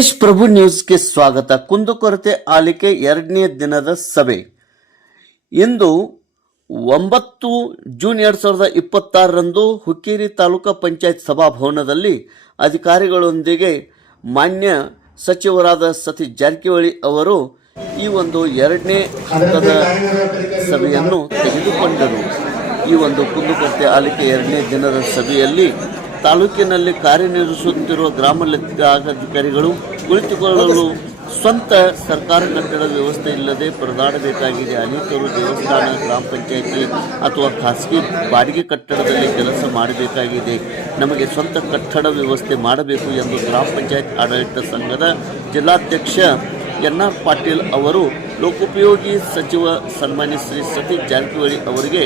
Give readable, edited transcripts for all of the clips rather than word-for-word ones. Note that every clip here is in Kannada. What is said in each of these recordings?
ಮಹೇಶ್ ಪ್ರಭು ನ್ಯೂಸ್ಗೆ ಸ್ವಾಗತ. ಕುಂದುಕೊರತೆ ಆಲಿಕೆ ಎರಡನೇ ದಿನದ ಸಭೆ ಇಂದು 9 ಜೂನ್ 2026ರಂದು ಹುಕ್ಕೇರಿ ತಾಲೂಕಾ ಪಂಚಾಯತ್ ಸಭಾಭವನದಲ್ಲಿ ಅಧಿಕಾರಿಗಳೊಂದಿಗೆ ಮಾನ್ಯ ಸಚಿವರಾದ ಸತೀಶ್ ಜಾರಕಿಹೊಳಿ ಅವರು ಈ ಒಂದು ಎರಡನೇ ಹಂತದ ಸಭೆಯನ್ನು ತೆಗೆದುಕೊಂಡರು. ಈ ಒಂದು ಕುಂದುಕೊರತೆ ಆಲಿಕೆ ಎರಡನೇ ದಿನದ ಸಭೆಯಲ್ಲಿ ತಾಲೂಕಿನಲ್ಲಿ ಕಾರ್ಯನಿರ್ವಹಿಸುತ್ತಿರುವ ಗ್ರಾಮ ಲೆಕ್ಕಾಧಿಕಾರಿಗಳು ಕುಳಿತುಕೊಳ್ಳಲು ಸ್ವಂತ ಸರ್ಕಾರ ಕಟ್ಟಡ ವ್ಯವಸ್ಥೆ ಇಲ್ಲದೆ ಪರದಾಡಬೇಕಾಗಿದೆ. ಅನೇಕರು ದೇವಸ್ಥಾನ, ಗ್ರಾಮ ಪಂಚಾಯಿತಿ ಅಥವಾ ಖಾಸಗಿ ಬಾಡಿಗೆ ಕಟ್ಟಡದಲ್ಲಿ ಕೆಲಸ ಮಾಡಬೇಕಾಗಿದೆ. ನಮಗೆ ಸ್ವಂತ ಕಟ್ಟಡ ವ್ಯವಸ್ಥೆ ಮಾಡಬೇಕು ಎಂದು ಗ್ರಾಮ ಪಂಚಾಯತ್ ಆಡಳಿತ ಸಂಘದ ಜಿಲ್ಲಾಧ್ಯಕ್ಷ ಎನ್.ಆರ್. ಪಾಟೀಲ್ ಅವರು ಲೋಕೋಪಯೋಗಿ ಸಚಿವ ಸನ್ಮಾನ್ಯ ಶ್ರೀ ಸತೀಶ್ ಜಾರಕಿಹೊಳಿ ಅವರಿಗೆ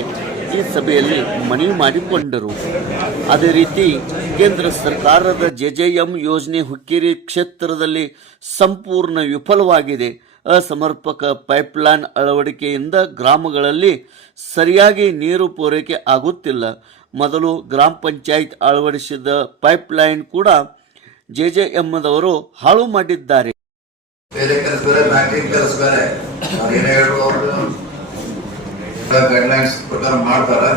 ಈ ಸಭೆಯಲ್ಲಿ ಮನವಿ ಮಾಡಿಕೊಂಡರು. ಅದೇ ರೀತಿ ಕೇಂದ್ರ ಸರ್ಕಾರದ ಜೆಜೆಎಂ ಯೋಜನೆ ಹುಕ್ಕೇರಿ ಕ್ಷೇತ್ರದಲ್ಲಿ ಸಂಪೂರ್ಣ ವಿಫಲವಾಗಿದೆ. ಅಸಮರ್ಪಕ ಪೈಪ್ಲೈನ್ ಅಳವಡಿಕೆಯಿಂದ ಗ್ರಾಮಗಳಲ್ಲಿ ಸರಿಯಾಗಿ ನೀರು ಪೂರೈಕೆ ಆಗುತ್ತಿಲ್ಲ. ಮೊದಲು ಗ್ರಾಮ ಪಂಚಾಯತ್ ಅಳವಡಿಸಿದ ಪೈಪ್ಲೈನ್ ಕೂಡ ಜೆಜೆಎಂದವರು ಹಾಳು ಮಾಡಿದ್ದಾರೆ. ಗೈಡ್ಲೈನ್ಸ್ ಪ್ರಕಾರ ಮಾಡ್ತಾರೆ.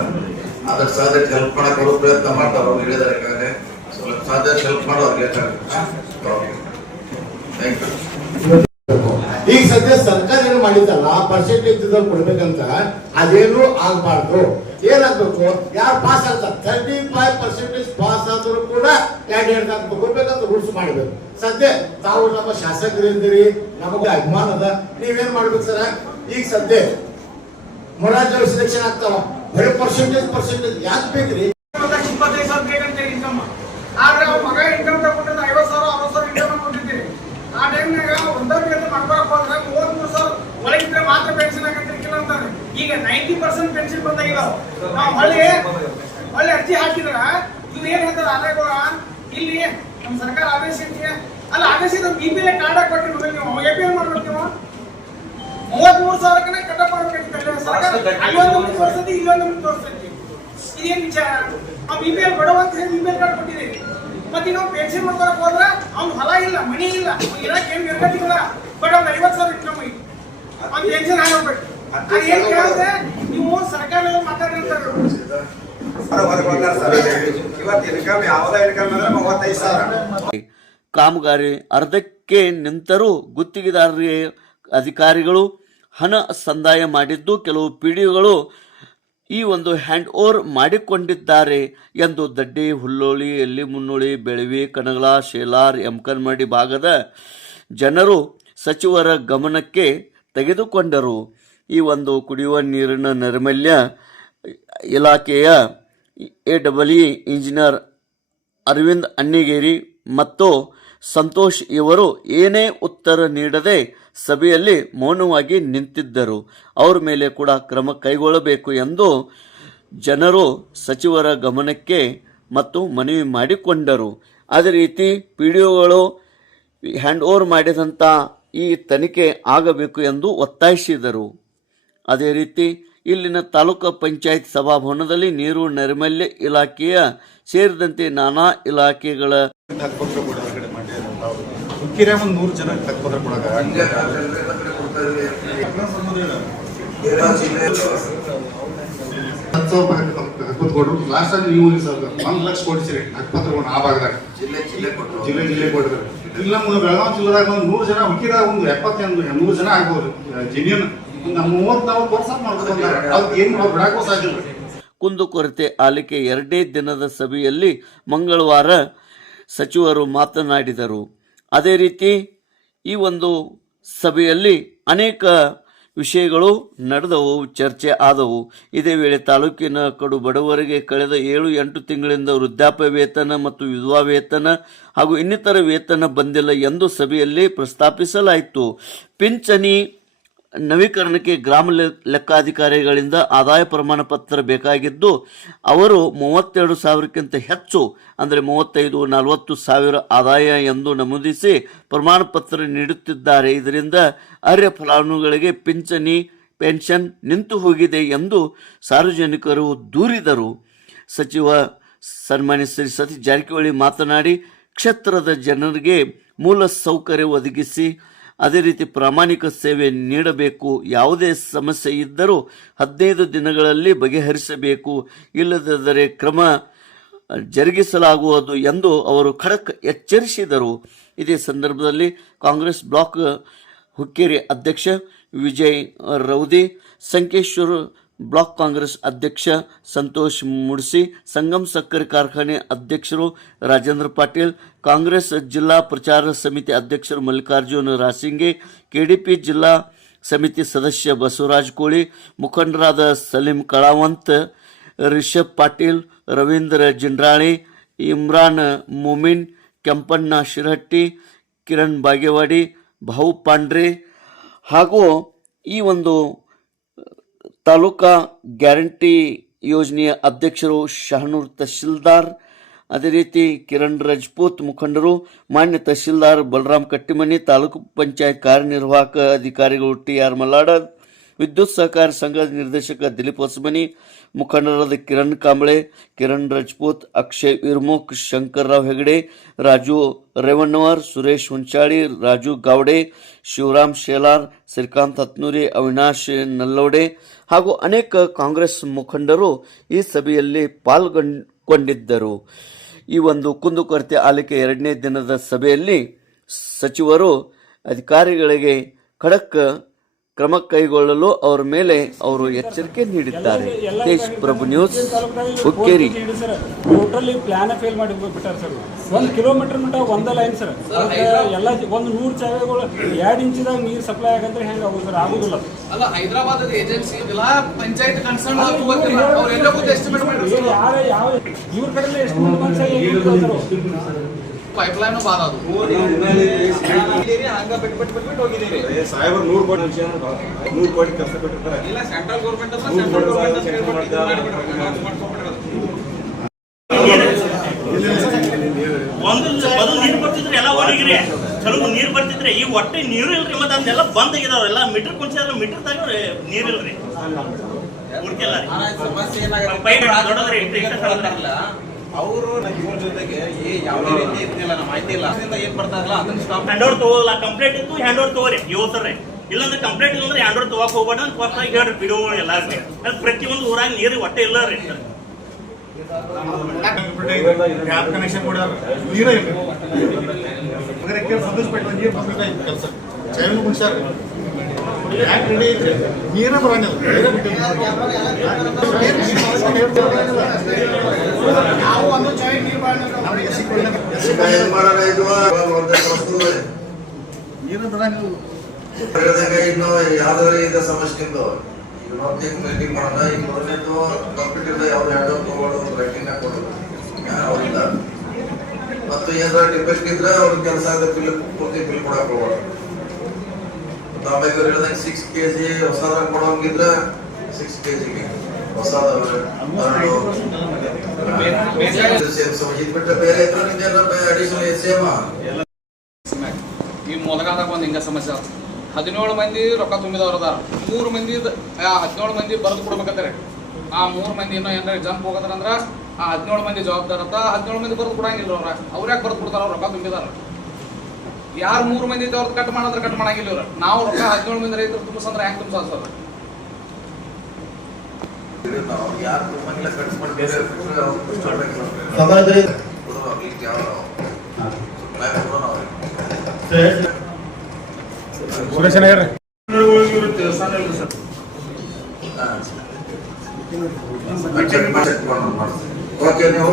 ಅದಕ್ಕೆ ಸಾಧ್ಯತೆ ಹೆಲ್ಪ್ ಮಾಡಕ್ಕೆ ಅವರು ಪ್ರಯತ್ನ ಮಾಡ್ತಾರೆ. ಅವ್ರು ಹೇಳಿದಾರೆ ಸ್ವಲ್ಪ ಸಾಧ್ಯತೆ ಹೆಲ್ಪ್ ಮಾಡೋರಿಗೆ. ಈಗ ಸದ್ಯ ಸರ್ಕಾರ ಏನು ಮಾಡಿದ್ದಲ್ಲ ಪರ್ಸೆಂಟೇಜ್ ಕೊಡ್ಬೇಕಂತ ಅದೇನು ಆಗ್ಬಾರ್ದು. ಏನಾಗ್ಬೇಕು, ಯಾರು ಪಾಸ್ ಆಗ್ತಾರೆ 35% ಪಾಸ್ ಆದ್ರೂ ಕೂಡ ಕ್ಯಾಂಡಿಡೇಟ್ ತಗೋಬೇಕಂತ ರೂಲ್ಸ್ ಮಾಡಬೇಕು. ಸದ್ಯ ತಾವು ನಮ್ಮ ಶಾಸಕರಿದ್ದೀರಿ, ನಮಗೆ ಅಭಿಮಾನ ಅದ. ನೀವೇನ್ ಮಾಡ್ಬೇಕು ಸರ, ಈಗ ಸದ್ಯ ಮೊರಾರ್ಜಿ ಸೆಲೆಕ್ಷನ್ ಆಗ್ತಾವ, ಬರೀ ಪರ್ಸೆಂಟೇಜ್ ಯಾಕೆ ಬೇಕ್ರಿ? 25,000 ಬೇಕಂತ ಇನ್ಕಮ್, ಆದ್ರೆ ಅವ್ರ ಮಗ ಇನ್ಕಮ್ ತಗೊಂಡಿದ್ದ 50,000 60,000 ಇನ್ಕಮ್ ಕೊಟ್ಟಿದ್ದೀರಿ. ಆ ಟೈಮ್ನಾಗ ಒಂದೊಂದು ಮಾಡ್ಕೊಳಕ್ ಹೋದ್ರೆ 33,000 ಒಳಗಿದ್ರೆ ಮಾತ್ರ ಪೆನ್ಷನ್ ಆಗಂತಿರ್ಕಿಲ್ಲ ಅಂತಾರೆ. ಈಗ 90% ಪೆನ್ಷನ್ ಬಂದಾಗಿದಾವ. ನಾವು ಹೊಳ್ಳಿ ಅರ್ಜಿ ಹಾಕಿದ್ರ ಇವ್ರು ಏನ್ ಹೇಳ್ತಾರೆ, ಆದಾಯಗಳ ಇಲ್ಲಿ ನಮ್ಮ ಸರ್ಕಾರ ಆದೇಶ ಐತಿ ಅಲ್ಲ, ಆದೇಶದ BPL ಕಾರ್ಡ್ ಕೊಟ್ಟು ನೀವು APL ಮಾಡ್ಬೇಕು. ನೀವು 33,000 ಕಟ್ಟಪ್ ಮಾಡ್ಬೇಕಿತ್ತು ಸರ್ಕಾರ. ಅಲ್ಲೊಂದು ತೋರಿಸ್ತೈತಿ, ಇಲ್ಲೊಂದು ತೋರಿಸ್ತೈತಿ. ಇದೇನ್ ವಿಚಾರ? ನಾವು BPL ಬಡವ ಅಂತ ಹೇಳಿ BPL ಕಾರ್ಡ್ ಕೊಟ್ಟಿದ್ದೀವಿ. ಮತ್ತೆ ನಾವು ಪೆನ್ಷನ್ ಮಾಡ್ಕೊಳಕ್ ಹೋದ್ರ ಅವ್ನು ಹೊಲ ಇಲ್ಲ, ಮನಿ ಇಲ್ಲ, ಇರಕ್ಕೆ ಏನ್ ನಿರ್ಗತಿಲ್ಲ, ಬಟ್ ಅವ್ನು 50,000 ಇನ್ಕಮ್ ಐತಿ, ಅವ್ನು ಪೆನ್ಷನ್ ಆಗೋಗ್ಬೇಕು. ಏನ್ ಕೇಳಿದ್ರೆ ನೀವು ಸರ್ಕಾರ ಮಾತಾಡಿರ್ತಾರೆ. ಕಾಮಗಾರಿ ಅರ್ಧಕ್ಕೆ ನಿಂತರೂ ಗುತ್ತಿಗೆದಾರರಿಗೆ ಅಧಿಕಾರಿಗಳು ಹಣ ಸಂದಾಯ ಮಾಡಿದ್ದು ಕೆಲವು ಪಿಡಿಒಗಳು ಈ ಒಂದು ಹ್ಯಾಂಡ್ ಓವರ್ ಮಾಡಿಕೊಂಡಿದ್ದಾರೆ ಎಂದು ದಡ್ಡಿ, ಹುಲ್ಲೋಳಿ, ಎಲ್ಲಿಮುನ್ನೋಳಿ, ಬೆಳವಿ, ಕನಗಲ, ಶೇಲಾರ್, ಯಮಕನಮಡಿ ಭಾಗದ ಜನರು ಸಚಿವರ ಗಮನಕ್ಕೆ ತೆಗೆದುಕೊಂಡರು. ಈ ಒಂದು ಕುಡಿಯುವ ನೀರಿನ ನೈರ್ಮಲ್ಯ ಇಲಾಖೆಯ AEE ಇಂಜಿನಿಯರ್ ಅರವಿಂದ್ ಅಣ್ಣಿಗೇರಿ ಮತ್ತು ಸಂತೋಷ್ ಇವರು ಏನೇ ಉತ್ತರ ನೀಡದೆ ಸಭೆಯಲ್ಲಿ ಮೌನವಾಗಿ ನಿಂತಿದ್ದರು. ಅವರ ಮೇಲೆ ಕೂಡ ಕ್ರಮ ಕೈಗೊಳ್ಳಬೇಕು ಎಂದು ಜನರು ಸಚಿವರ ಗಮನಕ್ಕೆ ಮತ್ತು ಮನವಿ ಮಾಡಿಕೊಂಡರು. ಅದೇ ರೀತಿ PDOಗಳು ಹ್ಯಾಂಡ್ ಓವರ್ ಮಾಡಿದಂಥ ಈ ತನಿಖೆ ಆಗಬೇಕು ಎಂದು ಒತ್ತಾಯಿಸಿದರು. ಅದೇ ರೀತಿ ಇಲ್ಲಿನ ತಾಲೂಕು ಪಂಚಾಯತ್ ಸಭಾಭವನದಲ್ಲಿ ನೀರು ನೈರ್ಮಲ್ಯ ಇಲಾಖೆಯ ಸೇರಿದಂತೆ ನಾನಾ ಇಲಾಖೆಗಳ ಒಂದು 100 ಜನ ತಕ್ಕೋದ್ರೆ ಕೊಡಕ ಲಾಸ್ಟ್ ಟೈಮ್ ನೀವು 1 ಲಕ್ಷ ಕೊಡಿಸಿರಿ ಹಕ್ಕಪತ್ರ ಆ ಭಾಗದಾಗ ಜಿಲ್ಲೆ ಕೊಟ್ಟಿದ್ರು. ಇಲ್ಲ ನಮ್ಮ ಬೆಳಗಾವಿ ಜಿಲ್ಲೆದಾಗ ಒಂದು 100 ಜನ ಹುಕ್ಕಿದಾಗ ಒಂದು 70 100 ಜನ ಆಗ್ಬೋದು. ಜೆನ್ಯೂನ್ ನಮ್ಮ 30 ವರ್ಷ ಮಾಡ್ಕೊಂಡು ಅದಕ್ಕೆ ಏನು ಬಿಡಾಕೋ ಸಾಧ್ಯ. ಕುಂದುಕೊರತೆ ಆಲಿಕೆ ಎರಡನೇ ದಿನದ ಸಭೆಯಲ್ಲಿ ಮಂಗಳವಾರ ಸಚಿವರು ಮಾತನಾಡಿದರು. ಅದೇ ರೀತಿ ಈ ಒಂದು ಸಭೆಯಲ್ಲಿ ಅನೇಕ ವಿಷಯಗಳು ನಡೆದವು, ಚರ್ಚೆ ಆದವು. ಇದೇ ವೇಳೆ ತಾಲೂಕಿನ ಕಡು ಬಡವರಿಗೆ ಕಳೆದ 7-8 ತಿಂಗಳಿಂದ ವೃದ್ಧಾಪ್ಯ ವೇತನ ಮತ್ತು ವಿಧವಾ ವೇತನ ಹಾಗೂ ಇನ್ನಿತರ ವೇತನ ಬಂದಿಲ್ಲ ಎಂದು ಸಭೆಯಲ್ಲಿ ಪ್ರಸ್ತಾಪಿಸಲಾಯಿತು. ಪಿಂಚಣಿ ನವೀಕರಣಕ್ಕೆ ಗ್ರಾಮ ಲೆಕ್ಕಾಧಿಕಾರಿಗಳಿಂದ ಆದಾಯ ಪ್ರಮಾಣ ಪತ್ರ ಬೇಕಾಗಿದ್ದು ಅವರು 32,000ಕ್ಕಿಂತ ಹೆಚ್ಚು ಅಂದರೆ 35-40 ಸಾವಿರ ಆದಾಯ ಎಂದು ನಮೂದಿಸಿ ಪ್ರಮಾಣ ಪತ್ರ ನೀಡುತ್ತಿದ್ದಾರೆ. ಇದರಿಂದ ಅರ್ಹ ಫಲಾನುಭವಿಗಳಿಗೆ ಪೆನ್ಷನ್ ನಿಂತು ಹೋಗಿದೆ ಎಂದು ಸಾರ್ವಜನಿಕರು ದೂರಿದರು. ಸಚಿವ ಸನ್ಮಾನ್ಯ ಶ್ರೀ ಸತೀಶ್ ಜಾರಕಿಹೊಳಿ ಮಾತನಾಡಿ ಕ್ಷೇತ್ರದ ಜನರಿಗೆ ಮೂಲ ಸೌಕರ್ಯ ಒದಗಿಸಿ ಅದೇ ರೀತಿ ಪ್ರಾಮಾಣಿಕ ಸೇವೆ ನೀಡಬೇಕು. ಯಾವುದೇ ಸಮಸ್ಯೆ ಇದ್ದರೂ 15 ದಿನಗಳಲ್ಲಿ ಬಗೆಹರಿಸಬೇಕು, ಇಲ್ಲದಿದ್ದರೆ ಕ್ರಮ ಜರುಗಿಸಲಾಗುವುದು ಎಂದು ಅವರು ಖಡಕ್ ಎಚ್ಚರಿಸಿದರು. ಇದೇ ಸಂದರ್ಭದಲ್ಲಿ ಕಾಂಗ್ರೆಸ್ ಬ್ಲಾಕ್ ಹುಕ್ಕೇರಿ ಅಧ್ಯಕ್ಷ ವಿಜಯ್ ರೌದಿ, ಸಂಕೇಶ್ವರ ಬ್ಲಾಕ್ ಕಾಂಗ್ರೆಸ್ ಅಧ್ಯಕ್ಷ ಸಂತೋಷ್ ಮುಡ್ಸಿ, ಸಂಗಮ್ ಸಕ್ಕರೆ ಕಾರ್ಖಾನೆ ಅಧ್ಯಕ್ಷರು ರಾಜೇಂದ್ರ ಪಾಟೀಲ್, ಕಾಂಗ್ರೆಸ್ ಜಿಲ್ಲಾ ಪ್ರಚಾರ ಸಮಿತಿ ಅಧ್ಯಕ್ಷರು ಮಲ್ಲಿಕಾರ್ಜುನ ರಾಸಿಂಗೆ, ಕೆಡಿಪಿ ಜಿಲ್ಲಾ ಸಮಿತಿ ಸದಸ್ಯ ಬಸವರಾಜ್ ಕೋಳಿ, ಮುಖಂಡರಾದ ಸಲೀಂ ಕಳಾವಂತ್, ರಿಷಬ್ ಪಾಟೀಲ್, ರವೀಂದ್ರ ಜಿಂಡ್ರಾಳಿ, ಇಮ್ರಾನ್ ಮೊಮಿನ್, ಕೆಂಪಣ್ಣ ಶಿರಹಟ್ಟಿ, ಕಿರಣ್ ಬಾಗೇವಾಡಿ, ಭಾವು ಪಾಂಡ್ರೆ ಹಾಗೂ ಈ ಒಂದು ತಾಲೂಕಾ ಗ್ಯಾರಂಟಿ ಯೋಜನೆಯ ಅಧ್ಯಕ್ಷರು ಶಹನೂರ್ ತಹಶೀಲ್ದಾರ್, ಅದೇ ರೀತಿ ಕಿರಣ್ ರಜಪೂತ್ ಮುಖಂಡರು, ಮಾನ್ಯ ತಹಶೀಲ್ದಾರ್ ಬಲರಾಮ್ ಕಟ್ಟಿಮನಿ, ತಾಲೂಕು ಪಂಚಾಯತ್ ಕಾರ್ಯನಿರ್ವಾಹಕ ಅಧಿಕಾರಿಗಳು TR ಮಲ್ಲಾಡ, ವಿದ್ಯುತ್ ಸಹಕಾರ ಸಂಘದ ನಿರ್ದೇಶಕ ದಿಲೀಪ್ ಹೊಸಮನಿ, ಮುಖಂಡರಾದ ಕಿರಣ್ ಕಾಂಬಳೆ, ಕಿರಣ್ ರಜಪೂತ್, ಅಕ್ಷಯ್ ಇರ್ಮುಖ್, ಶಂಕರ್ರಾವ್ ಹೆಗಡೆ, ರಾಜು ರೇವಣ್ಣವರ್, ಸುರೇಶ್ ಹುಂಚಾಳಿ, ರಾಜು ಗಾವಡೆ, ಶಿವರಾಮ್ ಶೇಲಾರ್, ಶ್ರೀಕಾಂತ್ ಹತ್ನೂರಿ, ಅವಿನಾಶ್ ನಲ್ಲೋಡೆ ಹಾಗೂ ಅನೇಕ ಕಾಂಗ್ರೆಸ್ ಮುಖಂಡರು ಈ ಸಭೆಯಲ್ಲಿ ಪಾಲ್ಗೊಂಡಿದ್ದರು. ಈ ಒಂದು ಕುಂದುಕೊರತೆ ಆಲಿಕೆ 2ನೇ ದಿನದ ಸಭೆಯಲ್ಲಿ ಸಚಿವರು ಅಧಿಕಾರಿಗಳಿಗೆ ಖಡಕ್ ಕ್ರಮ ಕೈಗೊಳ್ಳಲು ಅವರ ಮೇಲೆ ಅವರು ಎಚ್ಚರಿಕೆ ನೀಡಿದ್ದಾರೆ. Tej Prabhu news, Hukkeri. Totally plan fail ಮಾಡಿ ಬಿಟ್ಟಾರ ಸರ್. 1 ಕಿಲೋಮೀಟರ್ ಮಟ್ಟ ಒಂದ ಲೈನ್ ಸರ್. ಎಲ್ಲ ಒಂದು 100 ಚಾವೆಗಳು 2 ಇಂಚಿದಾಗ ನೀರು ಸಪ್ಲೈ ಆಗಂದ್ರೆ ಹೆಂಗೆ ಆಗೋದು ಸರ್? ಆಗುದಿಲ್ಲ. ಅಲ್ಲ, Hyderabad agency panchayat concern estimate ಮಾಡಿ ಯಾವ ಇವ್ರ ಕಡೆ ಎಸ್ಟಿಮೇಟ್ ಮಾಡಿ ಪೈಪ್ಲೈನ್ ಬಾದ ಅದು ಹಂಗ ಬಿಟ್ಟು ಹೋಗಿದ್ದೀರಿ. ಸಾಹೇಬರು 100 ಕೋಟಿ ಕೆಲಸ ಕೊಟ್ಟಿರ್ತಾರೆ. ಇಲ್ಲ, ಸೆಂಟ್ರಲ್ ಗೌರ್ಮೆಂಟ್ ಸೆಂಟ್ರಲ್ ಗೌರ್ಮೆಂಟ್ ಒಂದು ನೀರು ಬರ್ತಿದ್ರೆ ಎಲ್ಲ ಒಣಗಿರಿ, ಚಲೋ ನೀರು ಬರ್ತಿದ್ರೆ ಈ ಒಟ್ಟೆ ನೀರು ಇಲ್ರಿ. ಮತ್ತೆ ಅದನ್ನೆಲ್ಲ ಬಂದ್ ಆಗಿದಾವ. ಎಲ್ಲ ಮೀಟರ್ ಕುಂಚಾರ ಮೀಟರ್ದಾಗ ನೀರು ಇಲ್ರಿ. ಉಳ್ಕೆಲ್ಲ ಪೈಪ್ ದೊಡ್ಡದ್ರಿ. ಅವರು ಇವ್ರ ಜೊತೆಗೆ ಯಾವುದೇ ರೀತಿ ಇರ್ತಿಲ್ಲ, ನಮ್ಮ ಮಾಹಿತಿ ಇಲ್ಲ. ಏನ್ ಬರ್ತಾರಲ್ಲ ಅದನ್ನ ಸ್ಟಾಪ್ ಹ್ಯಾಂಡ್ ಓವರ್ ತಗೋಲ್ಲ. ಕಂಪ್ಲೇಂಟ್ ಇತ್ತು ಹ್ಯಾಂಡ್ ಓವರ್ ತಗೋರಿ ಇವತ್ತರ್ರಿ. ಇಲ್ಲಾಂದ್ರೆ ಕಂಪ್ಲೇಂಟ್ ಇಲ್ಲ ಅಂದ್ರೆ ಹ್ಯಾಂಡ್ ಓವರ್ ತಗೋಕ್ ಹೋಗ್ಬೇಡ ಅಂತ ಫಸ್ಟ್ ಆಗಿ ಹೇಳ್ರಿ ಪಿಡಿಒ ಎಲ್ಲಾರ್ರಿ. ಅದು ಪ್ರತಿಯೊಂದು ಊರಾಗ ನೀರು ಒಟ್ಟೆ ಇಲ್ಲ ರೀ. ಟ್ಯಾಪ್ ಕನೆಕ್ಷನ್ ಕೊಡ್ಯಾರ, ನೀರೇ ಇಲ್ಲ. ಸಂತೋಷಪಟ್ಟು ನೀರು ಬರ್ಬೇಕಾಯ್ತು ಕೆಲಸ ಚೈನ್ ಮುಗಿಸ್ಯಾರ. ಯಾಕೆ ರೆಡಿ ಐತ್ರಿ? ನೀರೇ ಬರಂಗಿಲ್ಲ. ನಾವು ಒಂದು ಚಾಯ್ ನೀರು ನೀರೇ ಬರಂಗಿಲ್ಲ. ಇನ್ನು ಯಾವ್ದಾದ್ರು ಈಗ ಸಮಸ್ಯೆಂದು ಈಗ ನೋಡ್ತೀನಿ ಮೀಟಿಂಗ್ ಮಾಡೋಣ. ಈಗ ಮೊದಲನೇದು ಕಂಪ್ಯೂಟರ್ ಯಾವ್ದು ಹ್ಯಾಂಡ್ ಓವರ್ ತಗೊಳ್ಳೋದು, ರೈಟಿಂಗ್ ಹಾಕೊಡೋದು ಅವರಿಂದ. ಮತ್ತು ಏನಾದ್ರು ಡಿಫೆಕ್ಟ್ ಇದ್ರೆ ಅವ್ರ ಕೆಲಸ ಬಿಲ್ ಪೂರ್ತಿ ಬಿಲ್ ಕೊಡಕ್ ಹೋಗೋದು. ಆಮೇಲೆ ಇವ್ರು ಹೇಳಿದಂಗೆ 6 kg ಹೊಸದಾಗ ಕೊಡೋಂಗಿದ್ರೆ 6 kgಗೆ ಹೊಸದ ಬಿಟ್ಟರೆ ಬೇರೆ ಅಡಿಷನಲ್ ಸೇಮ. ಈ ಮೊದಲಾದಾಗ ಒಂದು ಹಿಂಗ ಸಮಸ್ಯೆ. 17 ಮಂದಿ ರೊಕ್ಕ ತುಂಬಿದವ್ರು ಅದಾರ. 3 ಮಂದಿ 17 ಮಂದಿ ಬರೆದು ಕೊಡ್ಬೇಕಂತಾರೆ. ಆ 3 ಮಂದಿ ಇನ್ನೂ ಏನಾರ ಜಂಪ್ ಹೋಗತ್ತಾರ ಅಂದ್ರ ಆ 17 ಮಂದಿ ಜವಾಬ್ದಾರ ಅಂತ 17 ಮಂದಿ ಬರೆದು ಕೊಡಂಗಿಲ್ಲ. ಅವ್ರ ಯಾಕೆ ಬರೆದು ಕೊಡ್ತಾರ? ರೊಕ್ಕ ತುಂಬಿದಾರ. ಯಾರು 3 ಮಂದಿ ಅವ್ರದ್ದು ಕಟ್ ಮಾಡಿದ್ರೆ ಕಟ್ ಮಾಡಂಗಿಲ್ಲ ಇವ್ರು. ನಾವು ರೊಕ್ಕ 17 ಮಂದಿ ರೈತರು ತುಂಬಿಸಂದ್ರೆ ಹೆಂಗೆ ತುಂಬಿಸೋದು? ಯಾರು ತುಂಬಂಗಿಲ್ಲ ಕಟ್ಸ್ಕೊಂಡು ಬೇರೆ ಓಕೆ. ನೀವು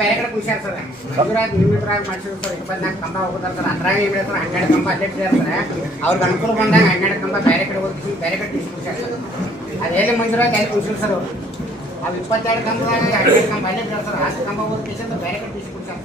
ಬೇರೆ ಕಡೆ ಖುಷಿ ಆಗ್ತದೆ. ಮಾಡಿಸಿದ್ರು ಸರ್. 24 ಕಂಬ ಹೋಗೋದಾರ ಸರ್. ಅದ್ರಾಗ ಏನ್ ಹೇಳ್ತಾರೆ 12 ಕಂಬ ಅಲ್ಲೇ ಇರ್ತಾರೆ. ಅವ್ರಿಗೆ ಅನುಕೂಲ ಬಂದಾಗ 12 ಕಂಬ ಬೇರೆ ಕಡೆ ಹೋಗಿ ಬೇರೆ ಕಡೆ ಖುಷಿ ಆಗ್ತದೆ. ಅದು ಹೇಗೆ ಮಂಜೂರಾಗಿ ಅಲ್ಲಿ ಖುಷಿ ಸರ್. ಅವ್ರು 22 ಕಂಬದಾಗ 12 ಕಂಬ ಅಲ್ಲೇ ಇರ್ತಾರೆ ಸರ್. 10 ಕಂಬ ಹೋಗಿ ಬೇರೆ ಕಡೆ ಖುಷಿ ಆಗ್ತದೆ.